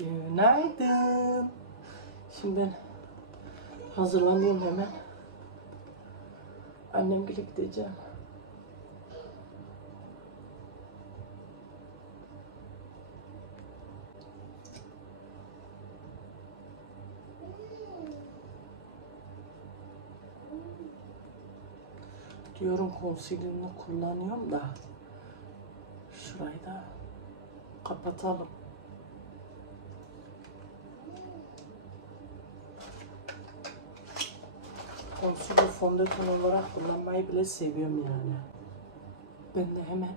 Günaydın. Şimdi ben hazırlanıyorum hemen. Annem gideceğim. Diyorum konsilerini kullanıyorum da şurayı da kapatalım. Concealer fondöten olarak kullanmayı bile seviyorum yani. Ben de hemen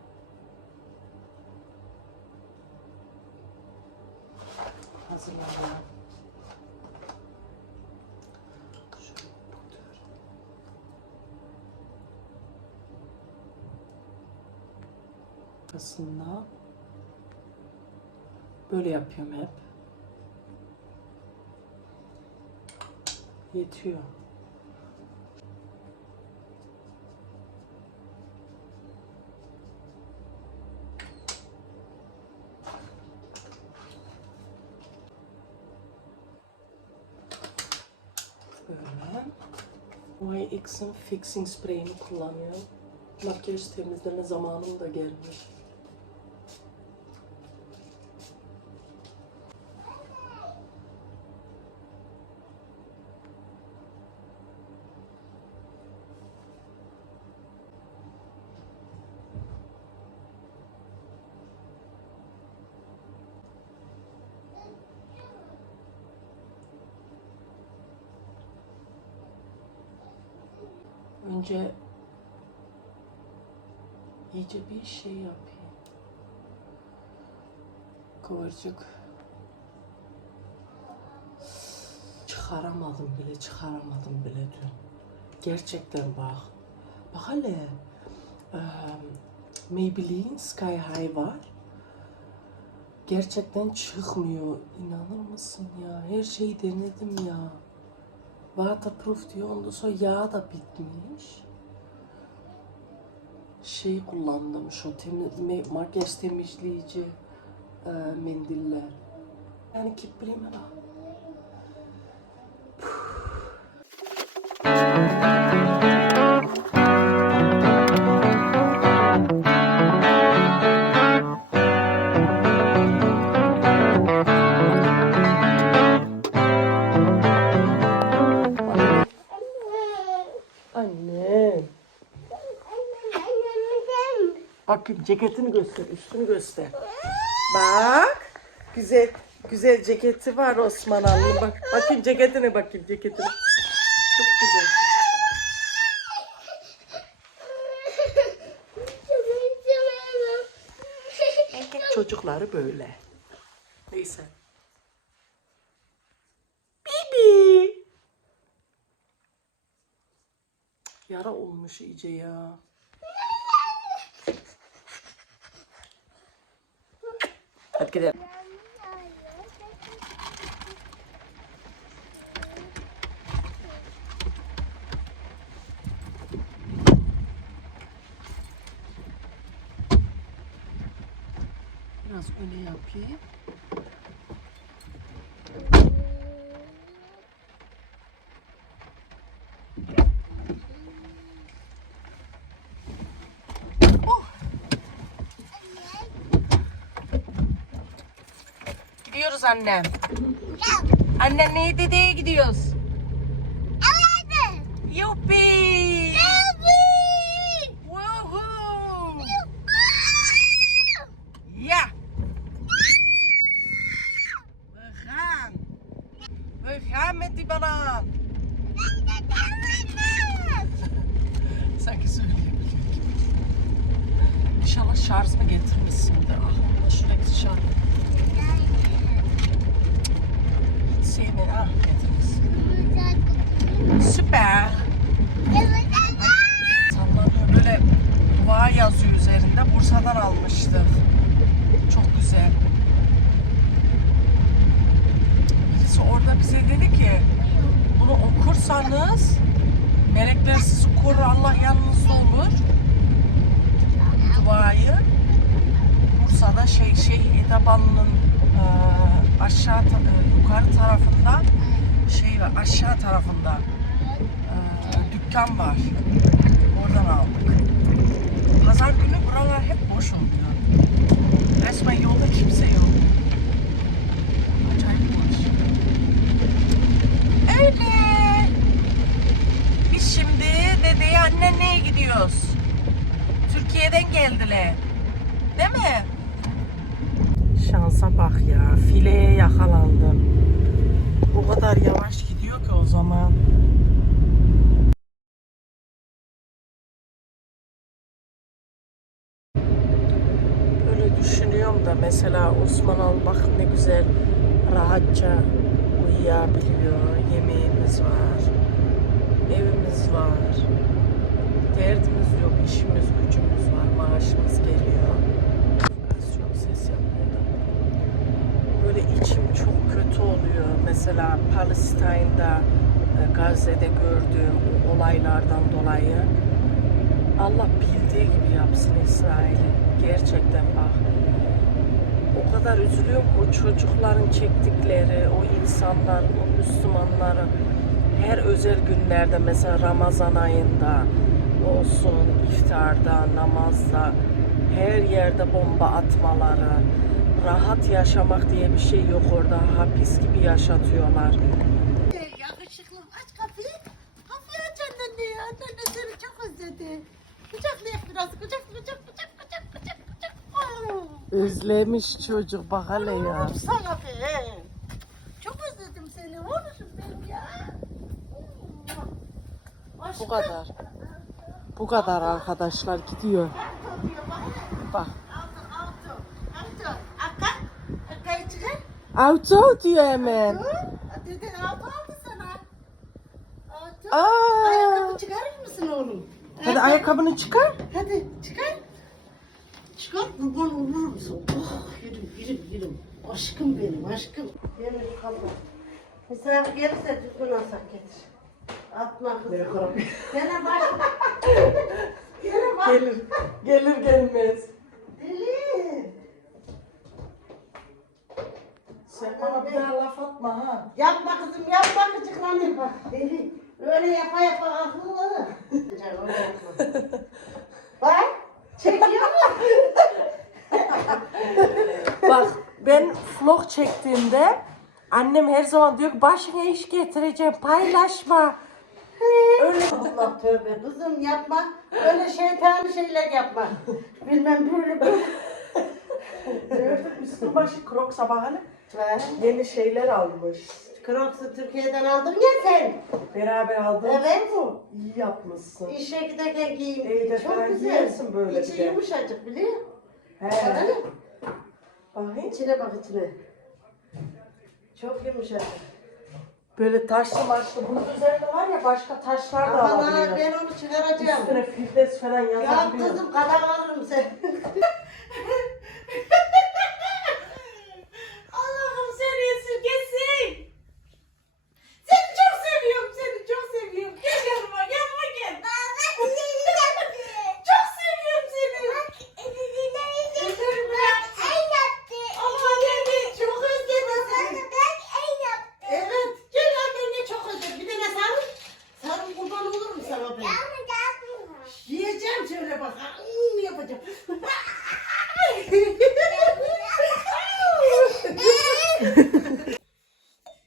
hazırlanıyorum. Arkasında böyle yapıyorum hep. Yetiyor. YX'in Fixing Spray'ini kullanıyorum. Makyaj temizleme zamanım da gelmiş. Önce iyice bir şey yapayım. Kıvırcık. Çıkaramadım bile, çıkaramadım bile dün. Gerçekten bak. Bak hele. eee, Maybelline Sky High var. Gerçekten çıkmıyor. İnanır mısın ya? Her şeyi denedim ya. Waterproof diyor. Ondan sonra yağ da bitmiş. Şey kullandım şu temiz, me- makyaj temizleyici e, mendiller. Yani kiprime bak. Bakayım ceketini göster, üstünü göster. Bak. Güzel güzel ceketi var Osman Ali'nin. Bak bakayım ceketine bakayım ceketine. Çok güzel. Çocukları böyle. Neyse. Bibi. Yara olmuş iyice ya. Hadi gidelim. Biraz öyle yapayım. Gidiyoruz annem. Annem dedeye gidiyoruz. Yuppi. Woohoo. Ja. We gaan. We gaan met die banaan. Sanki söyleyebiliyor gibi. İnşallah şarjımı getirmişsindir. Ah, şuradaki şarj. Hiç sevmedi. Ah, getirmişsin. Süper. Sallanıyor böyle dua yazıyor üzerinde. Bursa'dan almıştık. Çok güzel. Birisi orada bize dedi ki bunu okursanız melekler sizi korur Allah yanınızda olur. Duayı Bursa'da şey şey Edabanlı'nın aşağı ta- e, yukarı tarafında şey var aşağı tarafında e, dükkan var. Oradan aldık. Pazar günü buralar hep boş oluyor. Resmen yolda kimse yok. Acayip boş. Öyle. Biz şimdi dedeye annenleye gidiyoruz. Türkiye'den geldiler. Değil mi? Bak ya. Fileye yakalandım. O kadar yavaş gidiyor ki o zaman. Böyle düşünüyorum da mesela Osman al bak ne güzel rahatça uyuyabiliyor. Yemeğimiz var. Evimiz var. Derdimiz yok. işimiz gücümüz var. Maaşımız geliyor. Biraz çok ses yapıyor da. Böyle içim çok kötü oluyor. Mesela Palestine'da, e, Gazze'de gördüğüm olaylardan dolayı. Allah bildiği gibi yapsın İsrail'i. Gerçekten bak. O kadar üzülüyorum o çocukların çektikleri, o insanlar, o Müslümanların her özel günlerde mesela Ramazan ayında olsun, iftarda, namazda her yerde bomba atmaları, rahat yaşamak diye bir şey yok orada. Hapis gibi yaşatıyorlar. Yakışıklım aç kapıyı. Kapıyı aç annene ya. Anne seni çok özledi. Kucaklayıp biraz kucak kucak kucak kucak kucak kucak. Özlemiş çocuk bak hele ya. Sana be. Çok özledim seni. Oğlum benim ya. Aşkım. Bu kadar. Bu kadar arkadaşlar gidiyor. Bak. Auto diyor hemen. Deden altı aldı sana. Aa. Ayakkabı çıkarır mısın oğlum? Hadi ayakkabını çıkar. Hadi çıkar. Çıkar kurban olur musun? Oh yürüm yürüm yürüm. Aşkım benim aşkım. Yemin kalma. Misafir gelirse düzgün alsak getir. Atma kızım. Gene baş. Gene baş. Gelir. Gelir gelmez. Sen bana bir daha laf atma ha. Yapma kızım yapma gıcıklanır bak. Deli. Öyle yapa yapa yapma. Bak. Çekiyor mu? Bak ben vlog çektiğimde annem her zaman diyor ki başına iş getireceğim paylaşma. Öyle Allah tövbe kızım yapma. Öyle şeytani şeyler yapma. Bilmem böyle böyle. üstün başı krok sabahını Ve yeni şeyler almış. Crocs'u Türkiye'den aldım ya sen. Beraber aldın. Evet. İyi yapmışsın. İşe giderken giyeyim. Evde Çok falan güzel. giyersin böyle İçi bir de. yumuşacık biliyor musun? He. Bakayım. İçine bak içine. Çok yumuşacık. Böyle taşlı maçlı. Bunun üzerinde var ya başka taşlar da Aman ha, alabiliyor. ben onu çıkaracağım. Üstüne firdevs falan Ya yazabiliyor. kızım kadar alırım sen. Allah'ım seni esirgesin. Seni çok seviyorum, seni çok seviyorum. Gel yanıma, yanıma gel. çok seviyorum seni. Öperim ben. Aman beni çok özledim seni. Evet, gel annene çok özledim. Bir de ne sarıl? Sarıl kurban olurum sana ben. Yiyeceğim şöyle bak. Hmm, yapacağım.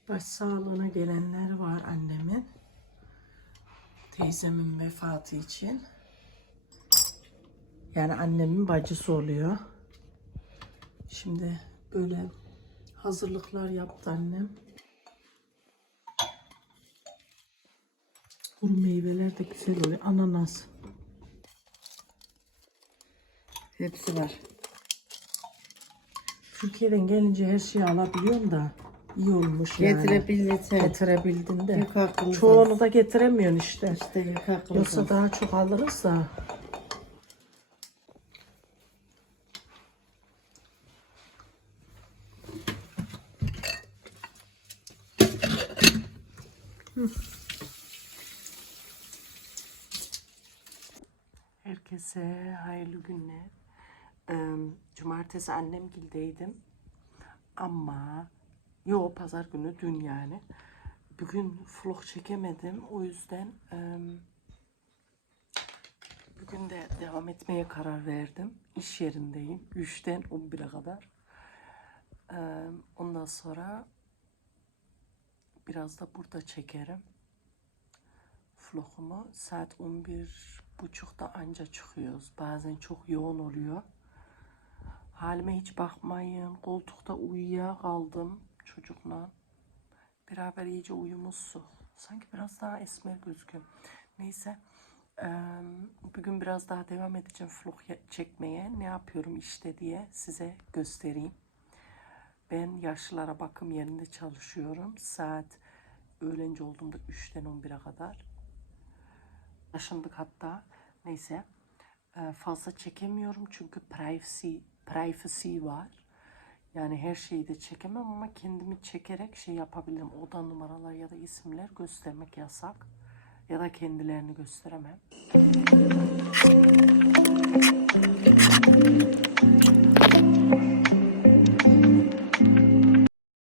Başsağlığına gelenler var annemin. Teyzemin vefatı için. Yani annemin bacısı oluyor. Şimdi böyle hazırlıklar yaptı annem. Kuru meyveler de güzel oluyor. Ananas. Hepsi var. Türkiye'den gelince her şeyi alabiliyorum da iyi olmuş yani. Getirebildin. Getirebildin de. Yok hakkımız Çoğunu da getiremiyorsun işte. İşte yok hakkımız Yoksa daha çok alırız da. Hı. Herkese hayırlı günler. Cumartesi annemgildeydim. Ama Yo pazar günü dün yani. Bugün vlog çekemedim. O yüzden em, bugün de devam etmeye karar verdim. İş yerindeyim. 3'ten 11'e kadar. Em, ondan sonra biraz da burada çekerim. Vlogumu saat 11 buçukta anca çıkıyoruz. Bazen çok yoğun oluyor. Halime hiç bakmayın. Koltukta uyuyakaldım çocukla. Beraber iyice uyumuşsun. Sanki biraz daha esmer gözüküyor. Neyse. Bugün biraz daha devam edeceğim vlog çekmeye. Ne yapıyorum işte diye size göstereyim. Ben yaşlılara bakım yerinde çalışıyorum. Saat öğlenci olduğumda 3'ten 11'e kadar. Taşındık hatta. Neyse. Fazla çekemiyorum çünkü privacy, privacy var. Yani her şeyi de çekemem ama kendimi çekerek şey yapabilirim. Oda numaralar ya da isimler göstermek yasak. Ya da kendilerini gösteremem.